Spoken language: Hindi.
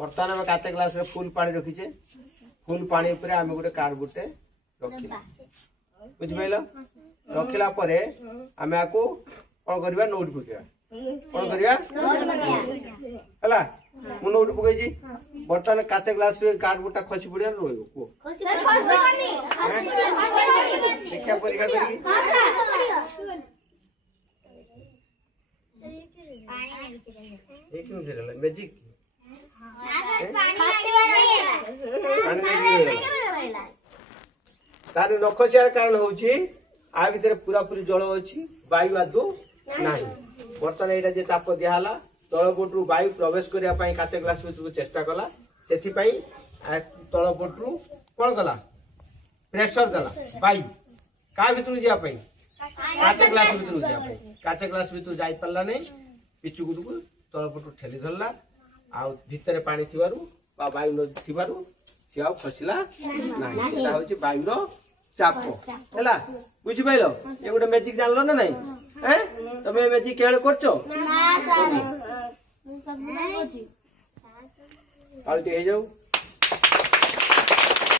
बर्तमान आम काच ग्लास रे फुल पानी रखीचे फुल पानी ऊपर आम गोटे कार्ड बोर्ड रखिला बुझिपाइल रखिला परे आम आपको कौन करवा नोट पकेवा कौन करवा हला मु नोट पकई बर्तमान काच ग्लास रे कार्ड बोर्ड खसी पड़िया रोइबो को देखा परीक्षा करी एक मिनट रे मैजिक तार नखसियार कारण होची आ भीतर पूरा पूरी जल अछि वायु आदो नाही बर्तन एटा जे चाप दिया हला तळपोटरू वायु प्रवेश करिया पई काच ग्लास में चेष्टा कला सेथि पई तळपोटरू कोन कला प्रेशर दला वायु का भीतर जिया पई काच ग्लास भीतर जिया पई काच ग्लास भीतर जाई पल्ला नै पिचु गुडू तळपोटरू ठेली धरला आ भीतर पानी थिबारु बा वायु न थिबारु से आ खसिला नाही एटा होची वायु रो चाप हैला बुझि पाइलो ए गोटे मैजिक जानलो ना नहीं हैं तमे मैजिक केळ करछो ना सर सब बुझी आलती हे जाऊ